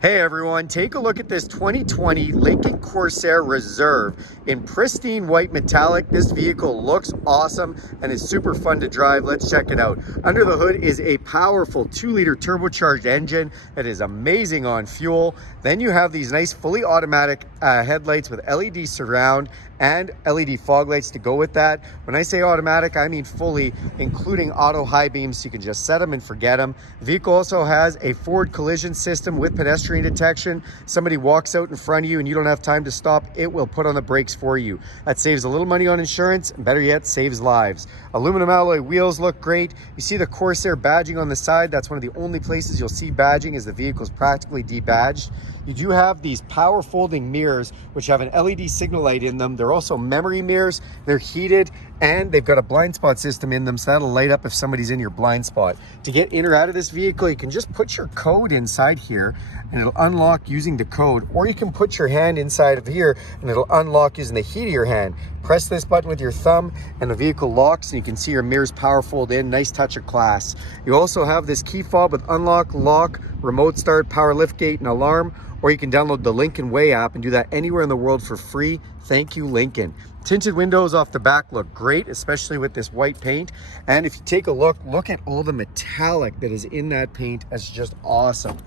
Hey everyone, take a look at this 2020 Lincoln Corsair Reserve in pristine white metallic. This vehicle looks awesome and is super fun to drive. Let's check it out. Under the hood is a powerful 2-liter turbocharged engine that is amazing on fuel. Then you have these nice fully automatic headlights with LED surround and LED fog lights to go with that. When I say automatic, I mean fully, including auto high beams, so you can just set them and forget them. The vehicle also has a forward collision system with pedestrian detection. Somebody walks out in front of you and you don't have time to stop, it will put on the brakes for you. That saves a little money on insurance, and better yet, saves lives. Aluminum alloy wheels look great. You see the Corsair badging on the side. That's one of the only places you'll see badging, as the vehicle is practically debadged. You do have these power folding mirrors, which have an LED signal light in them. They're also memory mirrors. They're heated, and they've got a blind spot system in them, so that'll light up if somebody's in your blind spot. To get in or out of this vehicle, you can just put your code inside here and it'll unlock using the code, or you can put your hand inside of here and it'll unlock using the heat of your hand. Press this button with your thumb and the vehicle locks, and you can see your mirrors power fold in. Nice touch of class. You also have this key fob with unlock, lock, remote start, power lift gate, and alarm, or you can download the Lincoln Way app and do that anywhere in the world for free. Thank you, Lincoln. Tinted windows off the back look great, especially with this white paint. And if you take a look at all the metallic that is in that paint. It's just awesome.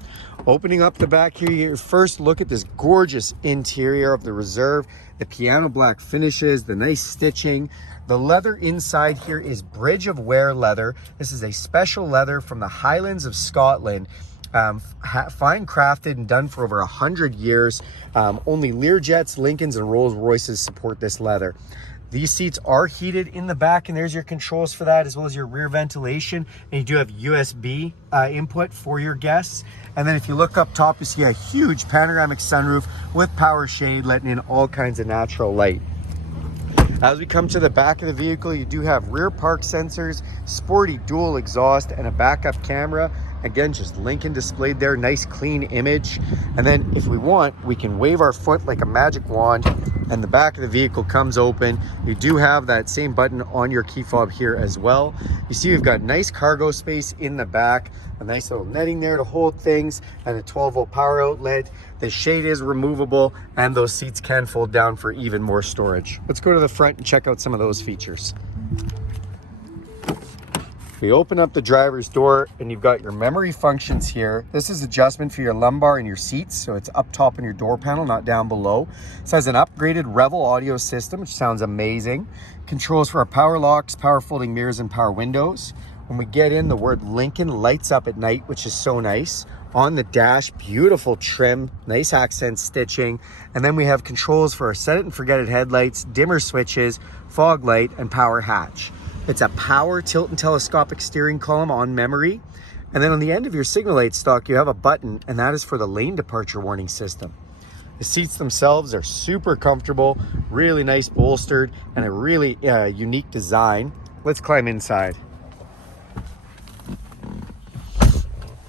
Opening up the back here, you first look at this gorgeous interior of the Reserve, the piano black finishes, the nice stitching. The leather inside here is Bridge of Wear leather. This is a special leather from the Highlands of Scotland. Fine crafted and done for over 100 years. Only Learjets, Lincolns, and Rolls Royces support this leather. These seats are heated in the back, and there's your controls for that, as well as your rear ventilation. And you do have USB input for your guests. And then if you look up top, you see a huge panoramic sunroof with power shade, letting in all kinds of natural light. As we come to the back of the vehicle, you do have rear park sensors, sporty dual exhaust, and a backup camera. Again, just Lincoln displayed there, nice clean image. And then if we want, we can wave our foot like a magic wand and the back of the vehicle comes open. You do have that same button on your key fob here as well. You see we've got nice cargo space in the back, a nice little netting there to hold things, and a 12-volt power outlet. The shade is removable, and those seats can fold down for even more storage. Let's go to the front and check out some of those features. We open up the driver's door and you've got your memory functions here. This is adjustment for your lumbar and your seats, so it's up top in your door panel, not down below. This has an upgraded Revel audio system, which sounds amazing. Controls for our power locks, power folding mirrors, and power windows. When we get in, the word Lincoln lights up at night, which is so nice. On the dash, beautiful trim, nice accent stitching. And then we have controls for our set it and forget it headlights, dimmer switches, fog light, and power hatch. It's a power tilt and telescopic steering column on memory. And then on the end of your signal light stalk, you have a button, and that is for the lane departure warning system. The seats themselves are super comfortable, really nice bolstered, and a really unique design. Let's climb inside.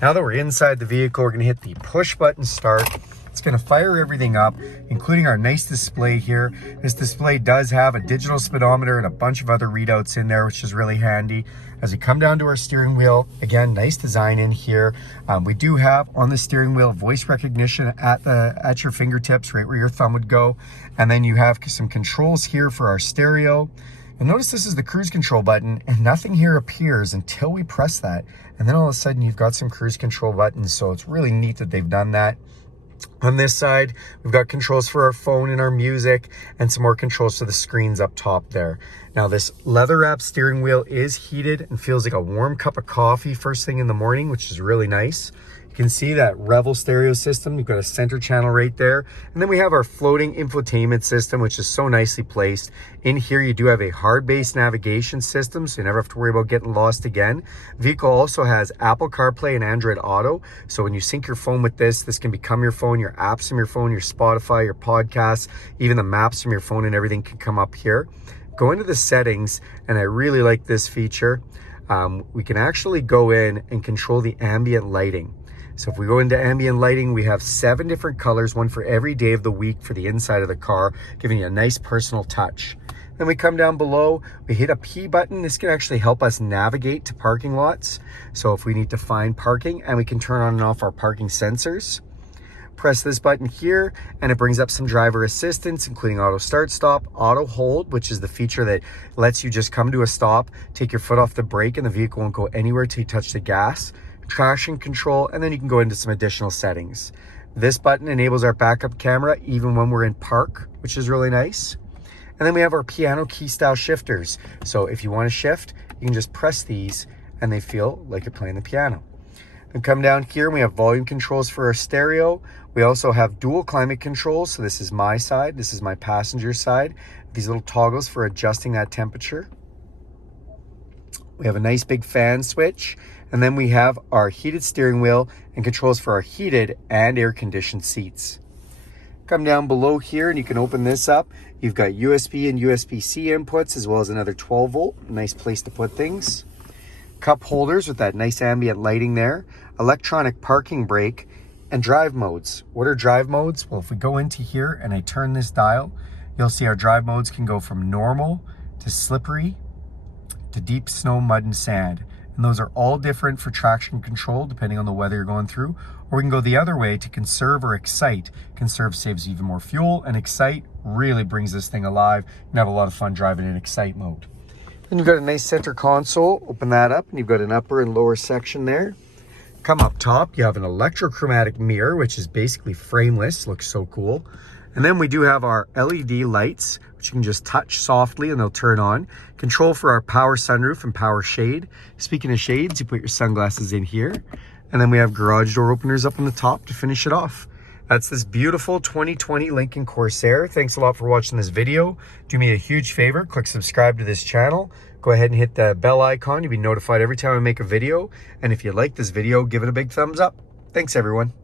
Now that we're inside the vehicle, we're gonna hit the push button start. It's gonna fire everything up, including our nice display here. This display does have a digital speedometer and a bunch of other readouts in there, which is really handy. As we come down to our steering wheel, again, nice design in here. We do have on the steering wheel voice recognition at your fingertips, right where your thumb would go. And then you have some controls here for our stereo. You'll notice this is the cruise control button, and nothing here appears until we press that. And then all of a sudden you've got some cruise control buttons, so it's really neat that they've done that. On this side, we've got controls for our phone and our music, and some more controls for the screens up top there. Now this leather wrapped steering wheel is heated and feels like a warm cup of coffee first thing in the morning, which is really nice. You can see that Revel stereo system. You've got a center channel right there. And then we have our floating infotainment system, which is so nicely placed. In here, you do have a hard-based navigation system, so you never have to worry about getting lost again. Vehicle also has Apple CarPlay and Android Auto. So when you sync your phone with this can become your phone, your apps from your phone, your Spotify, your podcasts, even the maps from your phone and everything can come up here. Go into the settings, and I really like this feature. We can actually go in and control the ambient lighting. So if we go into ambient lighting, we have 7 different colors, one for every day of the week for the inside of the car, giving you a nice personal touch. Then we come down below, we hit a P button. This can actually help us navigate to parking lots. So if we need to find parking, and we can turn on and off our parking sensors. press this button here and it brings up some driver assistance, including auto start stop, auto hold, which is the feature that lets you just come to a stop, take your foot off the brake and the vehicle won't go anywhere till you touch the gas, traction control, and then you can go into some additional settings. This button enables our backup camera even when we're in park, which is really nice. And then we have our piano key style shifters. So if you want to shift, you can just press these and they feel like you're playing the piano. And come down here and we have volume controls for our stereo. We also have dual climate controls. So this is my side, this is my passenger side. These little toggles for adjusting that temperature. We have a nice big fan switch. And then we have our heated steering wheel and controls for our heated and air conditioned seats. Come down below here and you can open this up. You've got USB and USB-C inputs as well as another 12 volt. Nice place to put things. Cup holders with that nice ambient lighting there. Electronic parking brake and drive modes. What are drive modes? Well, if we go into here and I turn this dial, you'll see our drive modes can go from normal to slippery to deep snow, mud, and sand. And those are all different for traction control depending on the weather you're going through. Or we can go the other way to conserve or excite. Conserve saves even more fuel, and excite really brings this thing alive. You can have a lot of fun driving in excite mode. Then you've got a nice center console. Open that up and you've got an upper and lower section there. Come up top, you have an electrochromatic mirror, which is basically frameless. Looks so cool. And then we do have our LED lights, which you can just touch softly and they'll turn on. Control for our power sunroof and power shade. Speaking of shades, you put your sunglasses in here. And then we have garage door openers up on the top to finish it off. That's this beautiful 2020 Lincoln Corsair. Thanks a lot for watching this video. Do me a huge favor, click subscribe to this channel. Go ahead and hit the bell icon. You'll be notified every time I make a video. And if you like this video, give it a big thumbs up. Thanks everyone.